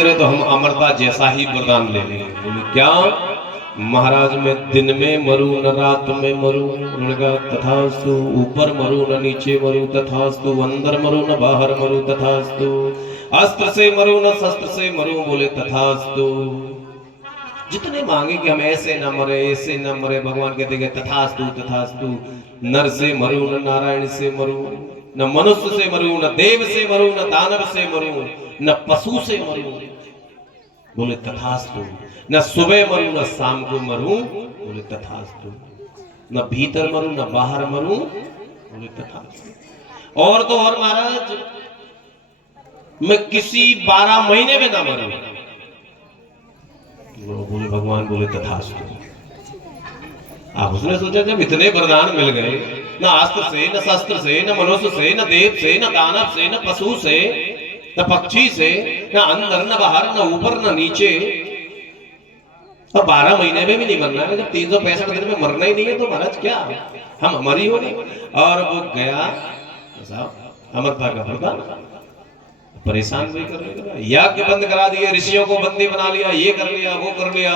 दे रहे तो हम अमरता जैसा ही वरदान ले लेंगे। बोले क्या महाराज, मैं दिन में मरूं न रात में मरूं। उन्होंने कहा तथास्तु। ऊपर मरूं न नीचे मरूं तथास्तु। अंदर मरूं न बाहर मरूं तथास्तु। अस्त्र से मरूं न शस्त्र से मरूं। बोले तथास्तु। जितने मांगे कि हम ऐसे न मरे ऐसे न मरे, भगवान कहते गए तथास्तु तथास्तु। नर से मरूं न नारायण से मरूं, न मनुष्य से मरूं, न देव से मरूं, न दानव से मरूं, न पशु से मरूं। बोले तथास्तु। न सुबह मरूं न शाम को मरूं। बोले तथास्तु। न भीतर मरूं न बाहर मरूं। बोले तथास्तु। और तो और महाराज, मैं किसी 12 महीने में ना मरूं। बोले भगवान बोले तथास्तु। आप उसने सोचा जब इतने वरदान मिल गए, न अस्त्र से, न शस्त्र से, न मनुष्य से, न देव से, न दानव से, न पशु से, न पक्षी से, न अंदर न बाहर, न ऊपर न नीचे, अब 12 महीने में भी नहीं मरना है। जब 365 दिन में मरना ही नहीं है तो महाराज क्या हम अमर ही हो नहीं। और वो गया साहब अमरता का वरदान, परेशान भी कर लिया, यज्ञ बंद करा दिए, ऋषियों को बंदी बना लिया, ये कर लिया वो कर लिया।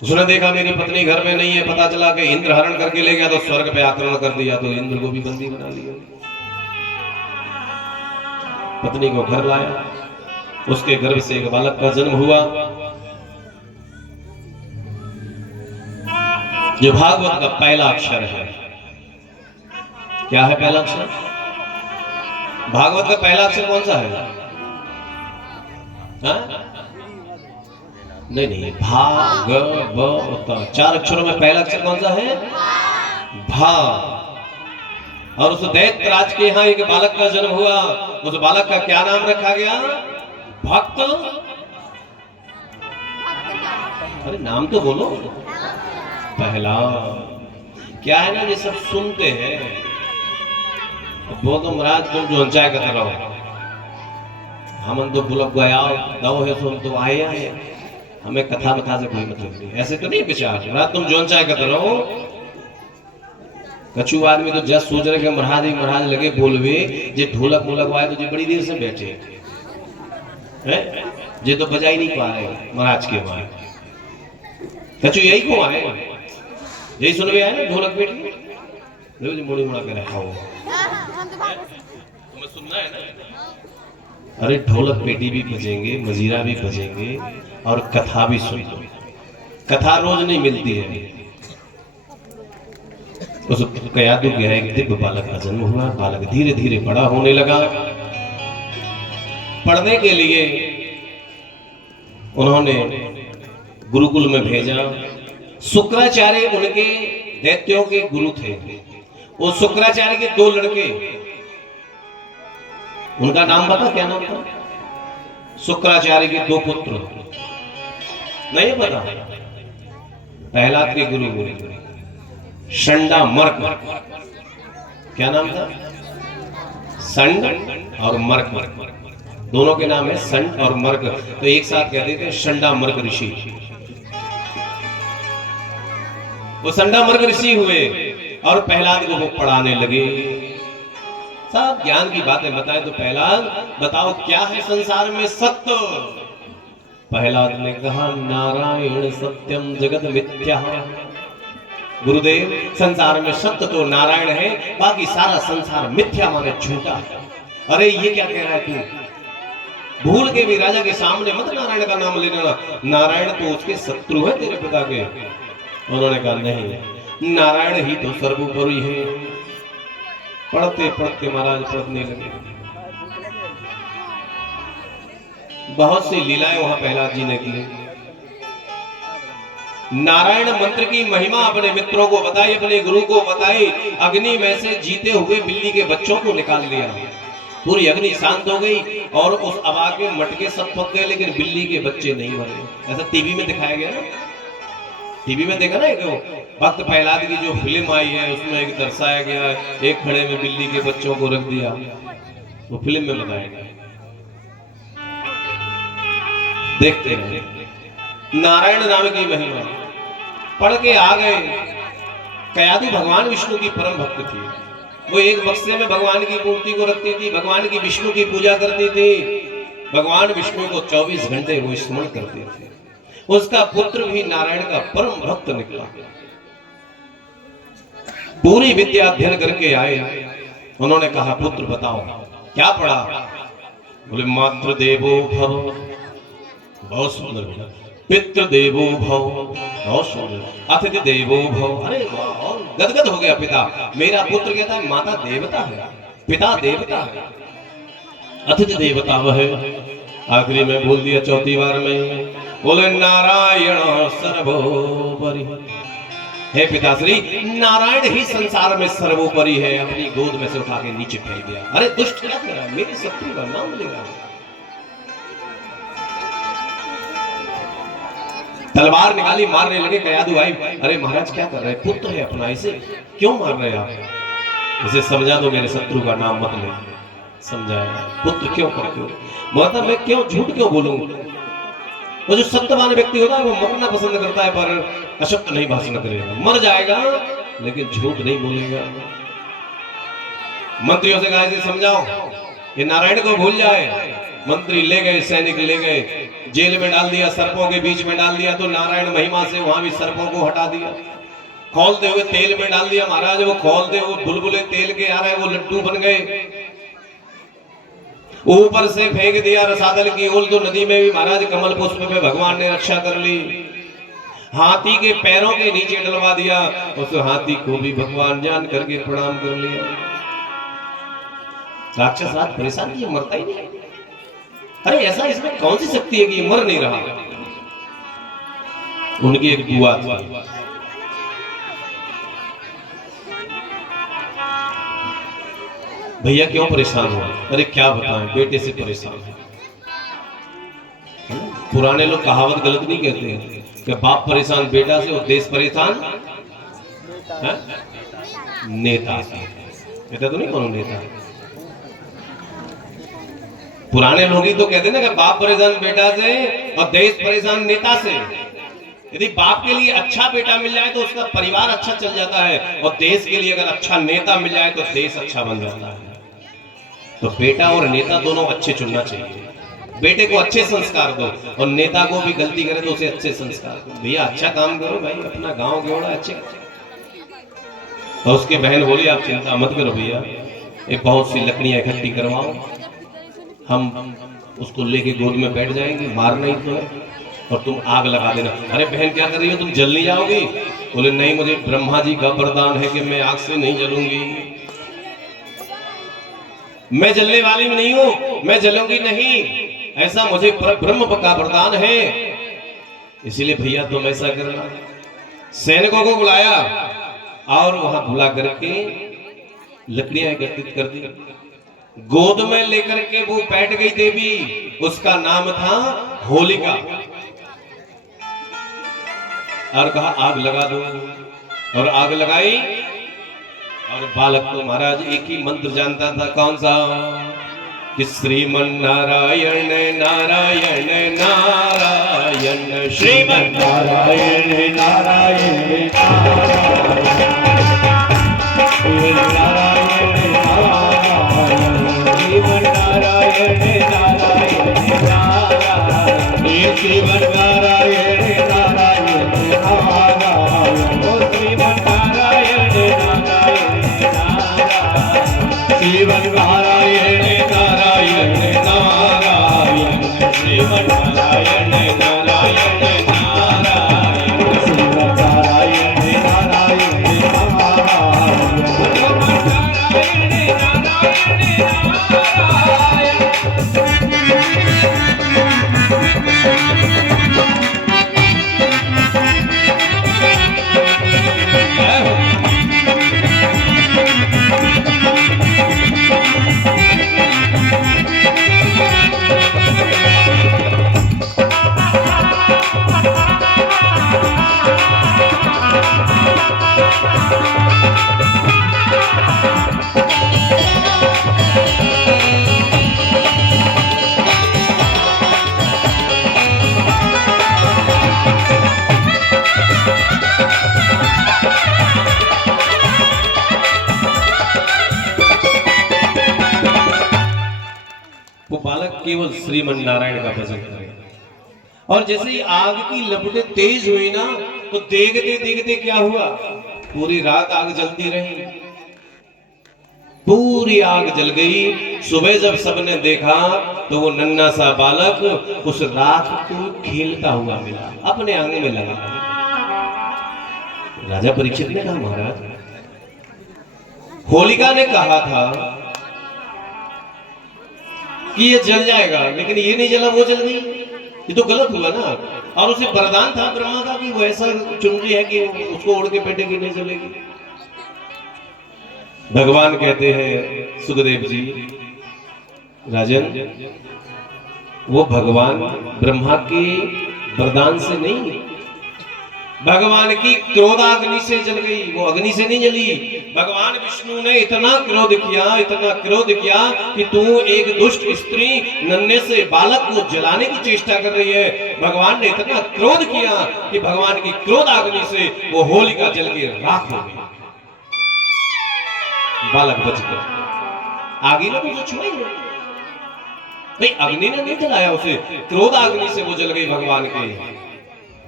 उसने देखा मेरी पत्नी घर में नहीं है, पता चला कि इंद्र हरण करके ले गया तो स्वर्ग पे आक्रमण कर दिया, तो इंद्र को भी बंदी बना लिया। पत्नी को घर लाया, उसके गर्भ से एक बालक का जन्म हुआ, जो भागवत का पहला अक्षर है। क्या है पहला अक्षर? भागवत का पहला अक्षर कौन सा है? हा? नहीं नहीं, भागवत 4 अक्षरों में पहला अक्षर कौन सा है? भा। और उस दैत्य राज के यहाँ एक बालक का जन्म हुआ, उस बालक का क्या नाम रखा गया? भक्त। अरे नाम तो बोलो। पहला क्या है ना, ये सब सुनते हैं, वो तो महाराज तुम जो अंचाय करते रहो, हम तो बुलक गया दो है सुन तो आए आए, हमें कथा बता से कोई मतलब नहीं, ऐसे तो नहीं विचार। महाराज तुम जो अंचाय करते रहो। कछु आदमी तो जस्ट सोच रहे कि महाराज ही महाराज लगे बोलवे, जे ढोलक मोलक आए तो जे बड़ी देर से बैठे हैं, जे तो बजा ही नहीं पा रहे महाराज के वहां। कछु यही को आए, यही सुनवे आए ना ढोलक पेट में मोड़ी मोड़ा के रखा हो, तुम्हें सुनना है ना। अरे ढोलक पेटी भी बजेंगे, मजीरा भी बजेंगे और कथा भी सुन लो। कथा रोज नहीं मिलती है। उस कयादु गया, एक दिव्य बालक का जन्म हुआ। बालक धीरे धीरे बड़ा होने लगा। पढ़ने के लिए उन्होंने गुरुकुल में भेजा। शुक्राचार्य उनके दैत्यों के गुरु थे। वो शुक्राचार्य के 2 लड़के, उनका नाम पता क्या नाम था? शुक्राचार्य के 2 पुत्र, नहीं पता? पहला के गुरु षंडा मर्क, क्या नाम था? संड और मर्क, दोनों के नाम है संड और मर्क, तो एक साथ कहते थे षंडा मर्क ऋषि। वो संडा मर्क ऋषि हुए और प्रहलाद को वो पढ़ाने लगे। सब ज्ञान की बातें बताए तो प्रहलाद बताओ क्या है संसार में सत्य? प्रहलाद ने कहा नारायण सत्यम जगत मिथ्या। गुरुदेव संसार में सत्य तो नारायण है, बाकी सारा संसार मिथ्या माने झूठा है। अरे ये क्या कह रहा है तू? भूल के भी राजा के सामने मत नारायण का नाम लेना, नारायण तो उसके शत्रु है तेरे पिता के। उन्होंने कहा नहीं, नारायण ही तो सर्वोपरि है। पढ़ते पढ़ते महाराज पढ़ने लगे। बहुत सी लीलाएं वहां प्रहलाद जी ने की। नारायण मंत्र की महिमा अपने मित्रों को बताई, अपने गुरु को बताई। अग्नि में से जीते हुए बिल्ली के बच्चों को निकाल लिया। पूरी अग्नि शांत हो गई और उस अबा के मटके सब पक गए, लेकिन बिल्ली के बच्चे नहीं मरे। ऐसा टीवी में दिखाया गया ना, टीवी में देखा ना एक भक्त प्रहलाद की जो फिल्म आई है, उसमें एक दर्शाया गया, एक खड़े में बिल्ली के बच्चों को रख दिया, वो फिल्म में बताया गया। देखते हैं नारायण नाम की महिमा। पढ़ के आ गए। कयादु भगवान विष्णु की परम भक्त थी। वो एक बक्से में भगवान की मूर्ति को रखती थी, भगवान की विष्णु की पूजा करती थी। भगवान विष्णु को 24 घंटे वो स्मरण करते थे। उसका पुत्र भी नारायण का परम भक्त निकला। पूरी विद्या अध्ययन करके आए। उन्होंने कहा पुत्र बताओ क्या पढ़ा? बोले मातृ देवो भव, बहुत सुंदर बोला। पितृ देवो भव, बहुत सुंदर। अतिथि देवो भव, अरे वाह, और गदगद हो गया पिता। मेरा पुत्र कहता है माता देवता है, पिता देवता है, अतिथि देवता वह है। आखिरी में बोल दिया चौथी बार में, बोले नारायण सर्वोपरि। हे पिताश्री, नारायण ही संसार में सर्वोपरि है। अपनी गोद में से उठा के नीचे फेंक दिया। अरे दुष्ट क्या कर रहा है, मेरे शत्रु का नाम ले रहा है। तलवार निकाली, मारने लगे। कयादू आई, अरे महाराज क्या कर रहे हैं, पुत्र है अपना, इसे क्यों मार रहे हैं आप? इसे समझा दो, मेरे शत्रु का नाम मत ले। समझाया, पुत्र क्यों करते हो? मतलब मैं क्यों झूठ क्यों बोलूं? वो जो सत्यवान व्यक्ति होता है वो मरना पसंद करता है, पर अशक्त नहीं भाषण करेगा। मर जाएगा लेकिन झूठ नहीं बोलेगा। मंत्रियों से कहा इसे समझाओ, ये नारायण को भूल जाए। मंत्री ले गए, सैनिक ले गए, जेल में डाल दिया, सर्पों के बीच में डाल दिया। तो नारायण महिमा से वहां भी सर्पों को हटा दिया। खोलते हुए तेल में डाल दिया महाराज। वो खोलते हुए बुलबुले तेल के आ रहे, वो लड्डू बन गए। ऊपर से फेंक दिया रसातल की ओल, तो नदी में भी महाराज कमल पुष्प पे भगवान ने रक्षा कर ली। हाथी के पैरों के नीचे डलवा दिया, उस हाथी को भी भगवान जान करके प्रणाम कर लिया। राक्षस रात परेशान किया, मरता ही नहीं। अरे ऐसा इसमें कौन सी शक्ति है कि ये मर नहीं रहा? उनकी एक दुआ थी, भैया क्यों परेशान हो? अरे क्या बताएं, बेटे से परेशान है। पुराने लोग कहावत गलत नहीं कहते हैं कि बाप परेशान बेटा से और देश परेशान नेता से। कहता तो नहीं कौन नेता? पुराने लोग ही तो कहते हैं ना कि बाप परेशान बेटा से और देश परेशान नेता से। यदि बाप के लिए अच्छा बेटा मिल जाए तो उसका परिवार अच्छा चल जाता है, और देश के लिए अगर अच्छा नेता मिल जाए तो देश अच्छा बन जाता है। तो बेटा और नेता दोनों अच्छे चुनना चाहिए। बेटे को अच्छे संस्कार दो, और नेता को भी गलती करे तो उसे अच्छे संस्कार दो। भैया अच्छा काम करो भाई, अपना गांव गेवड़ा अच्छे। और उसके बहन बोली आप चिंता मत करो भैया, एक बहुत सी लकड़ियां इकट्ठी करवाओ, हम उसको लेके गोद में बैठ जाएंगे, मारना ही तो है, और तुम आग लगा देना। अरे बहन क्या कर रही हो, तुम जल नहीं जाओगी? बोले नहीं, मुझे ब्रह्मा जी का वरदान है कि मैं आग से नहीं जलूंगी। मैं जलने वाली नहीं हूं, मैं जलूंगी नहीं, ऐसा मुझे ब्रह्म का वरदान है। इसीलिए भैया तुम ऐसा करना। सैनिकों को बुलाया और वहां बुला करके लकड़ियां एकत्रित कर दी। गोद में लेकर के वो बैठ गई देवी, उसका नाम था होलिका। और कहा आग लगा दो, और आग लगाई। और बालक तो महाराज एक ही मंत्र जानता था, कौन सा? कि श्रीमन नारायण नारायण नारायण, श्रीमन नारायण नारायण श्रीमन नारायण नारायण श्रीमन नारायण नारायण श्रीमन नारायण श्रीमन नारायण नारायण नारायण श्रीमन नारायण नारायण नारायण श्रीमन नारायण नारायण श्रीमन नारायण का भजन करें। और जैसे ही आग की लपटें तेज हुई ना, तो देखते देखते क्या हुआ, पूरी रात आग जलती रही, पूरी आग जल गई। सुबह जब सबने देखा तो वो नन्हा सा बालक उस राख को खेलता हुआ मिला, अपने आंगन में लगा। राजा परीक्षित ने कहा, महाराज, होलिका ने कहा था कि ये जल जाएगा, लेकिन ये नहीं जला, वो जल गई, ये तो गलत हुआ ना। और उसे वरदान था ब्रह्मा का कि वो ऐसा चुनरी है कि उसको उड़ के बैठेगी, नहीं जलेगी। भगवान कहते हैं सुखदेव जी, राजन, वो भगवान ब्रह्मा के वरदान से नहीं, भगवान की क्रोधाग्नि से जल गई, वो अग्नि से नहीं जली। भगवान विष्णु ने इतना क्रोध किया कि तू एक दुष्ट स्त्री नन्हे से बालक को जलाने की चेष्टा कर रही है। भगवान ने इतना क्रोध किया कि भगवान की क्रोधाग्नि से वो होलिका जल के राख हो गई, बालक बच गया। आगे ने तो छुआ ही नहीं, अग्नि ने नहीं जलाया उसे, क्रोधाग्नि से वो जल गई भगवान के।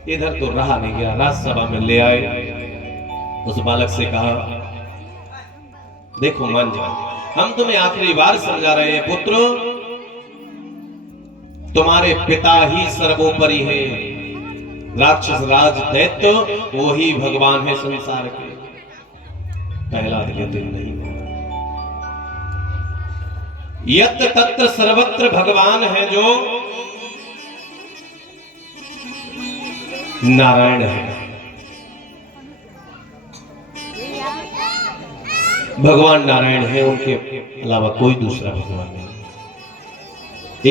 इधर तो रहा नहीं गया, राजसभा में ले आए, उस बालक से कहा, देखो मान जाओ, हम तुम्हें आखिरी बार समझा रहे हैं, पुत्र, तुम्हारे पिता ही सर्वोपरि है, राक्षस राज दैत्य वो ही भगवान है संसार के। प्रहलाद कहते नहीं, यत्र तत्र सर्वत्र भगवान है जो नारायण है। भगवान नारायण है, उनके अलावा कोई दूसरा भगवान नहीं।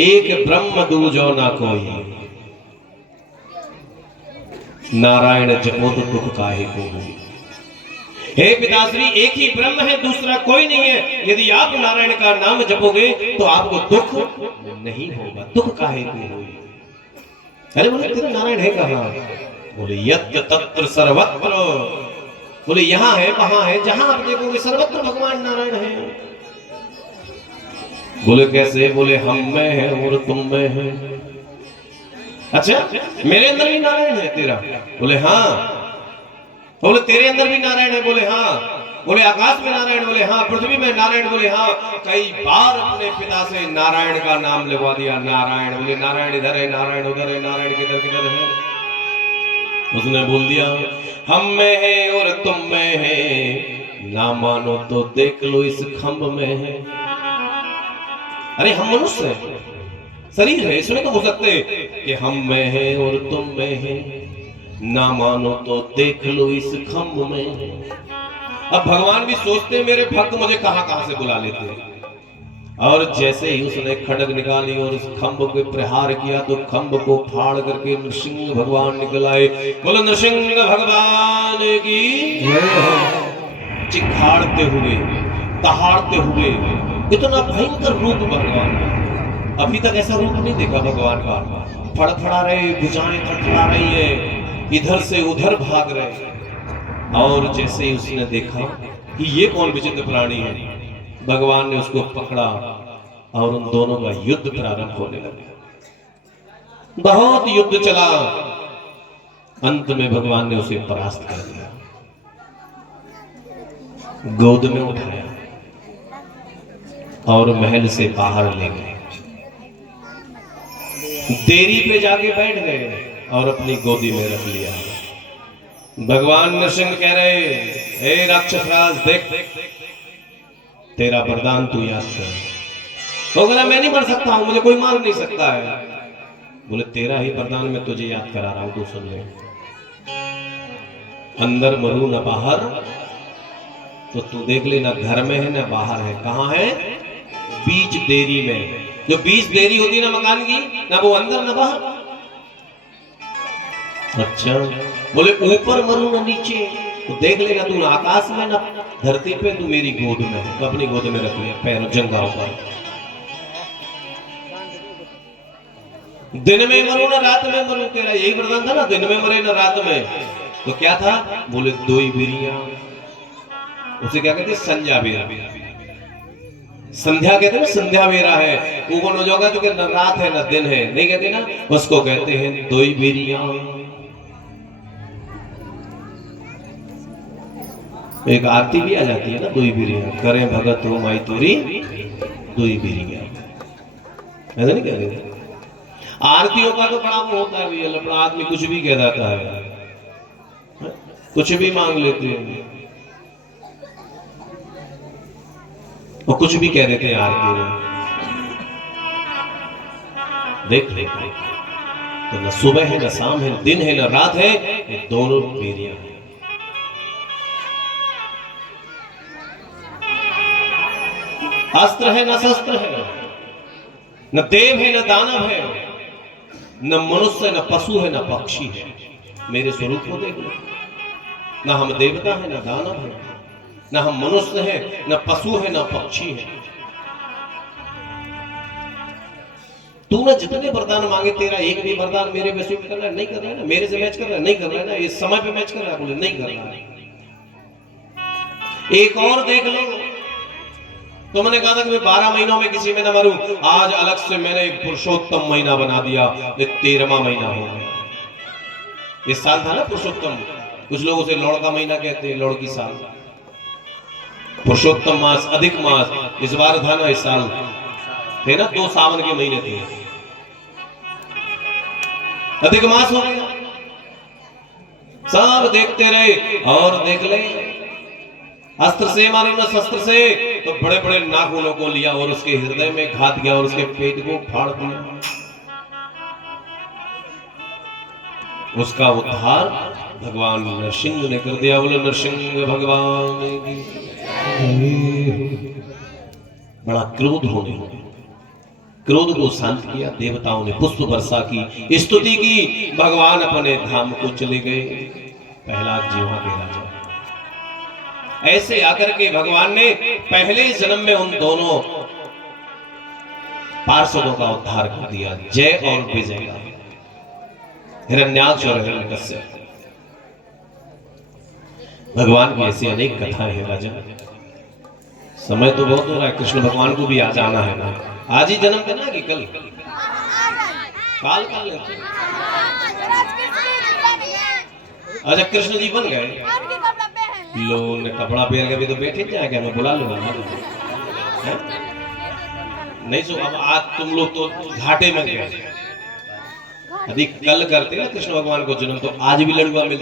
एक ब्रह्म दूजो ना कोई, नारायण जपो तो दुख काहे को होई। हे पिताश्री, एक ही ब्रह्म है, दूसरा कोई नहीं है। यदि आप नारायण का नाम जपोगे तो आपको दुख नहीं होगा, दुख काहे को होई। अरे बोले, तेरा नारायण है कहाँ? बोले, यत्र तत्र सर्वत्र, बोले यहां है वहां है, जहां आप देखोगे सर्वत्र भगवान नारायण है। बोले कैसे? बोले हम में है और तुम में है। अच्छा, मेरे अंदर भी नारायण है तेरा? बोले हाँ। बोले तेरे अंदर भी नारायण है? बोले हाँ। बोले आकाश में नारायण? बोले हाँ। पृथ्वी में नारायण? बोले हाँ। कई बार अपने पिता से नारायण का नाम लिखवा दिया, नारायण। बोले नारायण इधर है, नारायण उधर है, नारायण किधर किधर है। उसने बोल दिया, हम में है और तुम में है, ना मानो तो देख लो इस खंभ में है। अरे हम मनुष्य है, शरीर है, इसमें तो हो सकते कि हम में है और तुम में है, ना मानो तो देख लो इस खंभ में है। अब भगवान भी सोचते मेरे भक्त मुझे कहां कहां से बुला लेते हैं। और जैसे ही उसने खड्ग निकाली और उस खंभ को प्रहार किया तो खंभ को फाड़ करके नृसिंह भगवान निकल आए। बोलो नृसिंह भगवान की चिखाड़ते हुए, दहाड़ते हुए, इतना भयंकर रूप भगवान का, अभी तक ऐसा रूप नहीं देखा भगवान का। फड़फड़ा रहे, भुजाएं फड़फड़ा रही है, इधर से उधर भाग रहे। और जैसे ही उसने देखा कि ये कौन विचित्र प्राणी है, भगवान ने उसको पकड़ा और उन दोनों का युद्ध प्रारंभ होने लगा। बहुत युद्ध चला, अंत में भगवान ने उसे परास्त कर दिया, गोद में उठाया और महल से बाहर ले गए। देरी पे जाके बैठ गए और अपनी गोदी में रख लिया। भगवान नृसिंह कह रहे, हे राक्षस राज, देख तेरा वरदान तू याद कर। तो बोला मैं नहीं मर सकता हूं, मुझे कोई मार नहीं सकता है। बोले तेरा ही वरदान मैं तुझे याद करा रहा हूं, तू सुन ले। अंदर मरू न बाहर, तो तू देख ले, ना घर में है ना बाहर है। कहां है? बीच देरी में। जो बीच देरी होती है ना मकान की, ना वो अंदर ना बाहर। अच्छा, बोले ऊपर मरू ना नीचे, तो देख लेना तू ना आकाश में ना धरती पे, तू मेरी गोद में है। तो अपनी गोद में रख लिया, पैरों जंघाओं पर। दिन में मरू ना रात में मरू, तेरा यही वरदान था ना, दिन में मरे ना रात में। तो क्या था? बोले दो ही बिरिया, उसे क्या कहते? संजा बिरा। संध्या कहते हैं ना, संध्या वेरा है, वो कौन हो जाएगा तो न रात है न दिन है, नहीं कहते ना, उसको कहते हैं दोई बेरिया। एक आरती भी आ जाती है ना, दोई बेरिया करें भगत हो माई तोरी दोई बेरिया, ऐसा नहीं कहते। आरतियों का तो बड़ा वो होता है, अपना आदमी कुछ भी कह देता है, कुछ भी मांग लेते हैं और कुछ भी कह देते हैं आरती में। देख देख तो न सुबह है न शाम है, दिन है न रात है, ये दोनों बेरियां हैं। अस्त्र है न शस्त्र है, न देव है न दानव है, न मनुष्य न पशु है न पक्षी है। मेरे स्वरूप को देख लो, न हम देवता है न दानव है, न हम मनुष्य है न पशु है न पक्षी है। तूने जितने वरदान मांगे, तेरा एक भी वरदान मेरे पे सूट कर रहा है? नहीं कर रहा है ना। मेरे से मैच कर रहा है? नहीं कर रहा है ना। इस समय पे मैच कर रहा है? बोले नहीं कर रहा है। एक और देख लो, तो मैंने कहा था कि मैं 12 महीनों में किसी में न मरूं, आज अलग से मैंने एक पुरुषोत्तम महीना बना दिया, ये 13वां महीना हो गया। इस साल था ना पुरुषोत्तम, कुछ लोग उसे लौड़ का महीना कहते हैं, लौड़ की साल। पुरुषोत्तम मास, अधिक मास इस बार था ना, इस साल थे ना, 2 सावन के महीने थे, अधिक मास हो गया। सब देखते रहे और देख ले, अस्त्र से मारे ना शस्त्र से, तो बड़े बड़े नाखूनों को लिया और उसके हृदय में घात गया और उसके पेट को फाड़ दिया। उसका उद्धार भगवान नरसिंह ने कर दिया। बोले नरसिंह भगवान की। बड़ा क्रोध होने लगा, क्रोध को शांत किया, देवताओं ने पुष्प वर्षा की, स्तुति की, भगवान अपने धाम को चले गए। प्रहलाद जी वहां के राजा। ऐसे आकर के भगवान ने पहले जन्म में उन दोनों पार्षदों का उद्धार कर दिया, जय और विजय का, हिरण्याक्ष और हिरण्यकश्यप। भगवान की ऐसी अनेक कथाएं हैं राजा। समय तो बहुत हो रहा है, कृष्ण भगवान को भी आज आना है ना। आज ही जन्म देना कि कल? काल काल अच्छा, कृष्ण जी बन गए, लोगों ने कपड़ा पहन के भी तो बैठे जाएगा, मैं बुला लूंगा ना। नहीं सो, अब आज तुम लोग तो घाटे में गए। यदि कल करते ना कृष्ण भगवान को जन्म, तो आज भी लड़ुआ मिलता।